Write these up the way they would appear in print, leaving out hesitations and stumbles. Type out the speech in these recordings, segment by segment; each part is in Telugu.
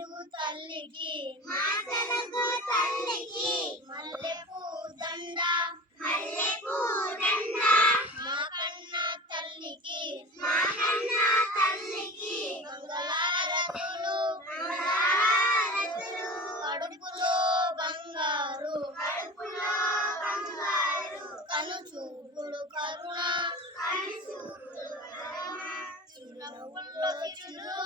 తెలుగు తల్లికి మా తెలుగు తల్లికి మల్లెపూ దండ మల్లెపూ దండ మా కన్న తల్లికి మా కన్న తల్లికి మంగళహారతులు మంగళహారతులు కడుపులో బంగారు కడుపులో బంగారు కనుచూపులు కరుణ కనుచూపులు కరుణ చిరునవ్వుల్లో చిరులు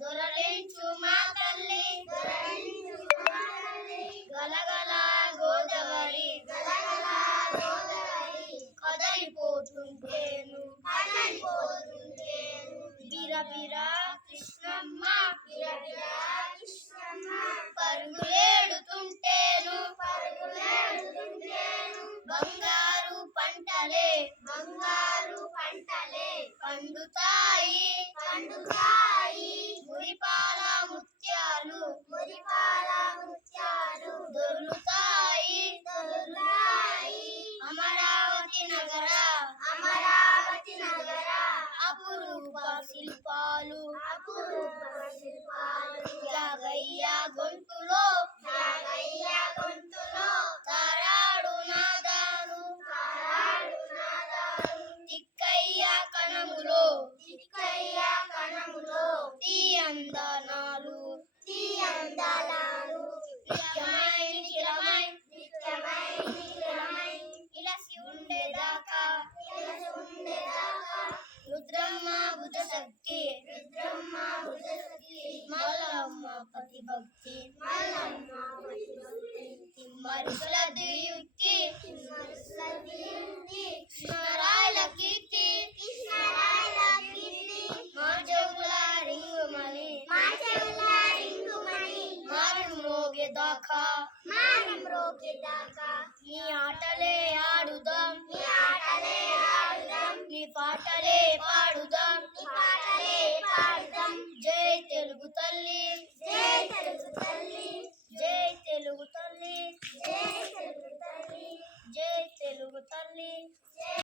దొరలించు మా తల్లి దొరలించు మా తల్లి గలగల గోదావరి గలగల గోదావరి కదలిపోతుంటేను కదలిపోతుంటేను బిరబిర కృష్ణమ్మ బిరబిర కృష్ణమ్మ పరుగులేడుతుంటేను పరుగులేడుతుంటేను బంగారు పంటలే బంగారు పంటలే పండుతాయి పండుతాయి మురిపాల ముత్యాలు మురిపాల ముత్యాలు దొర్లుతాయి దొరుకుతాయి అమరావతి నగర అమరావతి నగర అపురూప శిల్పాలు అపురూప శిల్పాలు జాగయ్య గొంతులో జాగయ్య గొంతులో తారాడు నాదాలు తారాడు నాదాలు తిక్కయ్య కణములో తిక్కయ్య కణములో తీయందనాలు తీయందనాలు నిత్యమై నిఖిలమై నిత్యమై నిఖిలమై ఇలసి ఉండేదాకా ఇలసి ఉండేదాకా రుద్రమ్మ భుజశక్తి రుద్రమ్మ భుజశక్తి మల్లమ్మ పతిభక్తి మల్లమ్మ పతిభక్తి తిమ్మరుసుల దియుక్తి తిమ్మరుసుల దియుక్తి కృష్ణరాయల కీర్తి కృష్ణరాయల కీర్తి మా చెవుల రింగుమని మా చెవుల రింగుమణి మారు మ్రోగేదాకా మారం రోగేదాకా నీ ఆటలే ఆడుదాం నీ ఆటలే ఆడుదాం నీ పాటలే పాడుదాం నీ పాటలే పాడుదాం